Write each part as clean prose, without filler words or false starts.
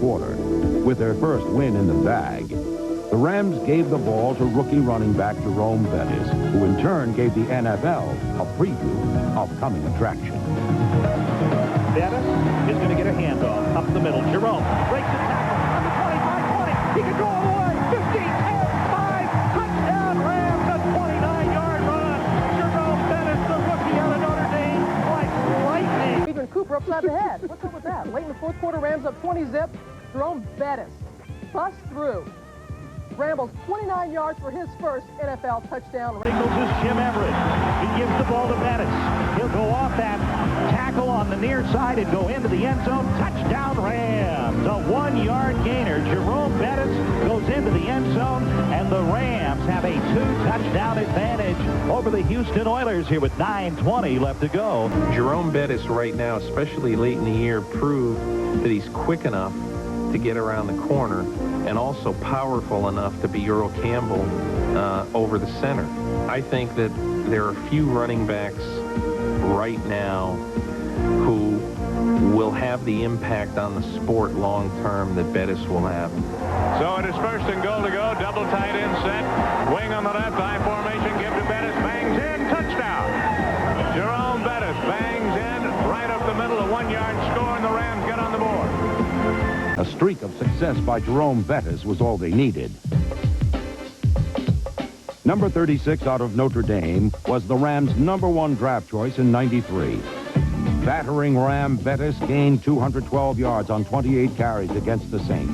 quarter. With their first win in the bag, the Rams gave the ball to rookie running back Jerome Bettis, who in turn gave the NFL a preview of coming attraction. Bettis is going to get a handoff up the middle. Jerome breaks the tackle on the 25-20. He can go all the way. 15, 10, 5. Touchdown Rams, a 29-yard run. Jerome Bettis, the rookie out of Notre Dame, like lightning. Even Cooper upside the head. What's up with that? Late in the fourth quarter, Rams up 20-zip. Jerome Bettis busts through. Rambles 29 yards for his first NFL touchdown. Signals is Jim Everett. He gives the ball to Bettis. He'll go off that tackle on the near side and go into the end zone. Touchdown Rams. A 1-yard gainer. Jerome Bettis goes into the end zone, and the Rams have a 2-touchdown advantage over the Houston Oilers here with 9:20 left to go. Jerome Bettis right now, especially late in the year, proved that he's quick enough to get around the corner and also powerful enough to be Earl Campbell over the center. I think that there are few running backs right now who will have the impact on the sport long term that Bettis will have. So it is first and goal to go. Double tight end set. Wing on the left. I formation. Give to Bettis. Bangs in. Touchdown. Jerome Bettis bangs in right up the middle. A 1-yard score, and the Rams get on the board. A streak of success by Jerome Bettis was all they needed. Number 36 out of Notre Dame was the Rams' #1 draft choice in '93. Battering Ram Bettis gained 212 yards on 28 carries against the Saints.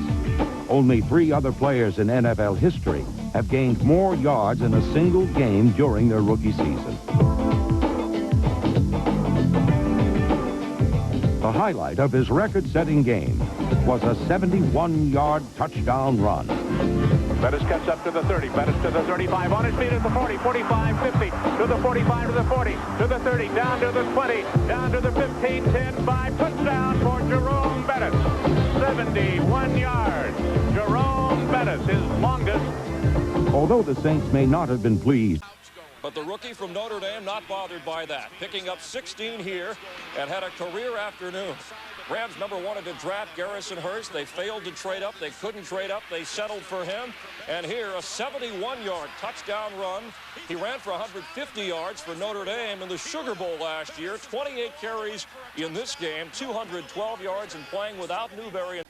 Only 3 other players in NFL history have gained more yards in a single game during their rookie season. The highlight of his record-setting game was a 71-yard touchdown run. Bettis cuts up to the 30. Bettis to the 35. On his feet at the 40, 45, 50. To the 45, to the 40, to the 30, down to the 20, down to the 15, 10, 5. Touchdown for Jerome Bettis. 71 yards. Jerome Bettis, his longest. Although the Saints may not have been pleased, but the rookie from Notre Dame not bothered by that, picking up 16 here and had a career afternoon. Rams wanted to draft Garrison Hurst. They failed to trade up. They couldn't trade up. They settled for him. And here, a 71-yard touchdown run. He ran for 150 yards for Notre Dame in the Sugar Bowl last year. 28 carries in this game, 212 yards, and playing without Newberry.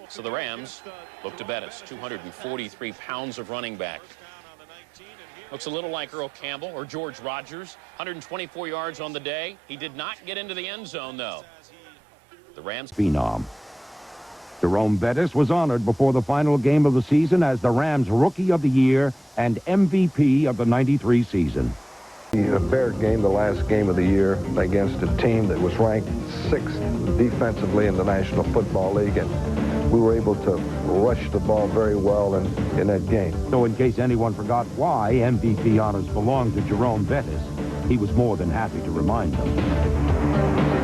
phenom. Jerome Bettis was honored before the final game of the season as the Rams Rookie of the Year and MVP of the '93 season. A fair game, the last game of the year, against a team that was ranked 6th defensively in the National Football League, and we were able to rush the ball very well in that game. So in case anyone forgot why MVP honors belong to Jerome Bettis, he was more than happy to remind them.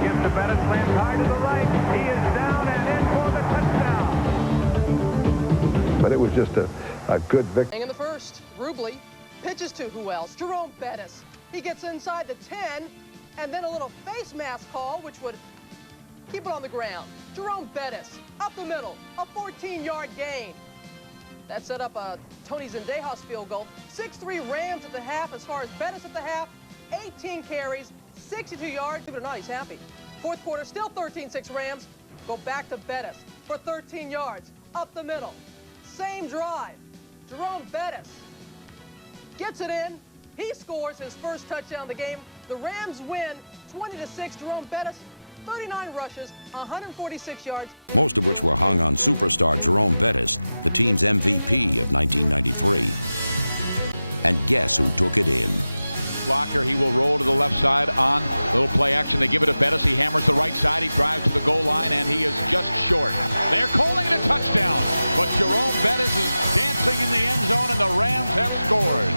Gives to Bettis, lands high to the right. He is down and in for the touchdown. But it was just a good victory. In the first, Rubley pitches to who else? Jerome Bettis. He gets inside the 10, and then a little face mask call, which would keep it on the ground. Jerome Bettis, up the middle, a 14-yard gain. That set up a Tony Zendejas field goal. 6-3 Rams at the half. As far as Bettis at the half, 18 carries, 62 yards. Believe it or not, he's happy. Fourth quarter, still 13-6 Rams. Go back to Bettis for 13 yards, up the middle. Same drive. Jerome Bettis gets it in. He scores his first touchdown of the game. The Rams win 20-6. Jerome Bettis, 39 rushes, 146 yards. Most of which were hung on superstar Jerome Bettis, the team's MVP of 1993. And guess who took it in? Blocker, he will roll to the left side on little play action. They give it to Bettis. He hammers the right side. He drives to the goal line, and he is just short. They're calling it a touchdown, but Jerome Bettis is dancing in the end zone, and the Rams have scored.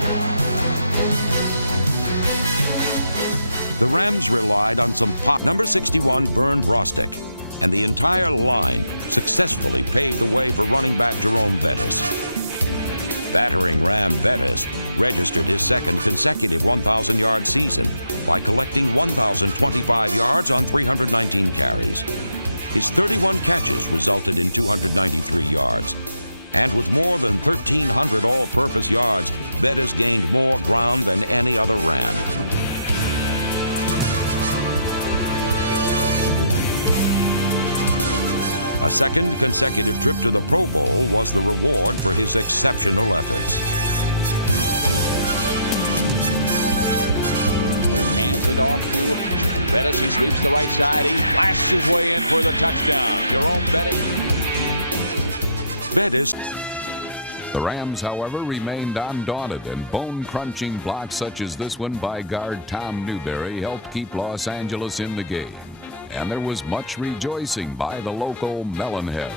The Rams relied on some pop. Number 61, Bernd Rostick, and the entire line successfully paved the way for running back Jerome Bettis. Battering Ram Bettis registered his second consecutive 1,000-yard season by collecting 1,025 yards on 319 carries. His 31 catches resulted in 293 yards. And with more than 1,300 all-purpose yards, Bettis gained more ground than any other Ram. A second consecutive trip to the Pro Bowl was the reward for his exceptional efforts. Hands it off to Bettis. He sweeps the right side. He blasts his way in for the touchdown. Jerome Bettis. The Rams, however, remained undaunted, and bone-crunching blocks such as this one by guard Tom Newberry helped keep Los Angeles in the game. And there was much rejoicing by the local Melonheads.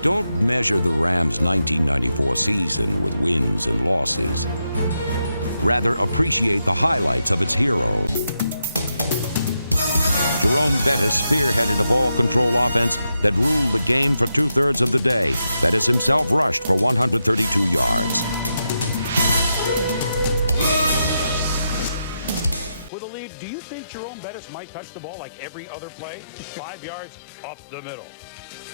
Don't measure the Rams' 1994 season with wins and losses. Rather, appreciate the highlights of its hero. Jerome Bettis spearheaded a ball control offense that ruled the game for 2/3 of the day. Bettis himself rushed for 132 yards. With a lead, do you think Jerome Bettis might touch the ball like every other play? 5 yards up the middle.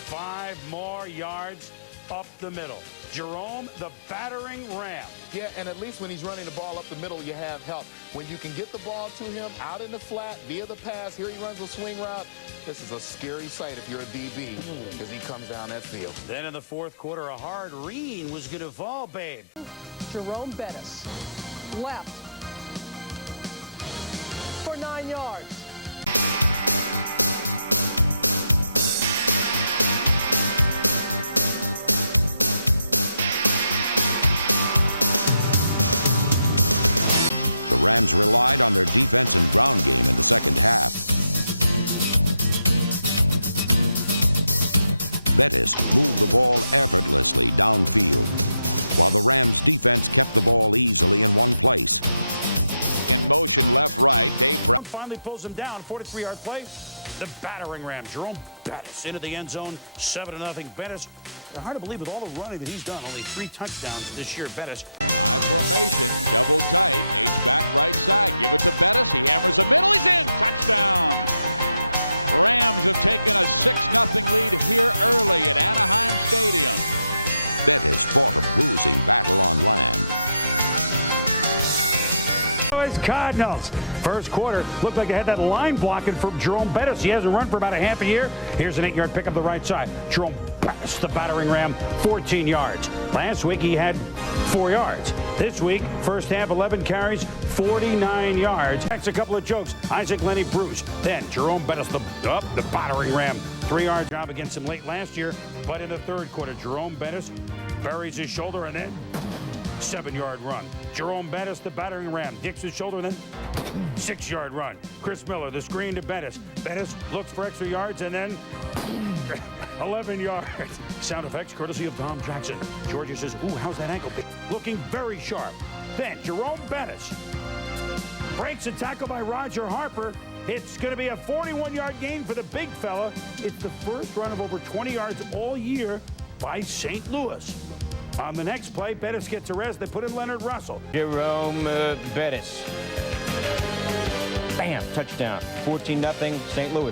5 more yards up the middle. Jerome, the battering Ram. Yeah, and at least when he's running the ball up the middle, you have help. When you can get the ball to him out in the flat via the pass, here he runs a swing route. This is a scary sight if you're a DB as he comes down that field. Then in the fourth quarter, a hard read was going to fall, babe. Jerome Bettis, left for 9 yards. The Rams relied on their defense and ground game in the second half. Bettis moved the ball effortlessly downfield, while the Rams' defense kept the ball easily in one place. In motion, left, right. Dave Brown finally pulls him down. 43-yard play. The battering Ram, Jerome Bettis, into the end zone. 7-0. Bettis. Hard to believe with all the running that he's done. Only 3 touchdowns this year. Bettis. High formation, double tight. H-back right side. Give it to Bettis. He hammers the middle. He's in. Touchdown. Rams have taken a 6-0 lead here early at Anaheim Stadium. Bettis fought a bruising battle on land. Cardinals. First quarter looked like they had that line blocking for Jerome Bettis. He hasn't run for about a half a year. Here's an 8-yard pick up the right side. Jerome Bettis, the battering Ram, 14 yards. Last week he had 4 yards. This week, first half, 11 carries, 49 yards. That's a couple of jokes. Isaac Lenny Bruce. Then Jerome Bettis, the battering Ram. 3-yard job against him late last year. But in the third quarter, Jerome Bettis buries his shoulder and then 7-yard run. Jerome Bettis, the battering Ram, dicks his shoulder and then 6-yard run. Chris Miller, the screen to Bettis. Bettis looks for extra yards and then 11 yards. Sound effects courtesy of Tom Jackson. Georgia says, ooh, how's that ankle? Looking very sharp. Then Jerome Bettis breaks a tackle by Roger Harper. It's going to be a 41-yard gain for the big fella. It's the first run of over 20 yards all year by St. Louis. On the next play, Bettis gets arrested. They put in Leonard Russell. Jerome Bettis. Bam, touchdown. 14-0 St. Louis.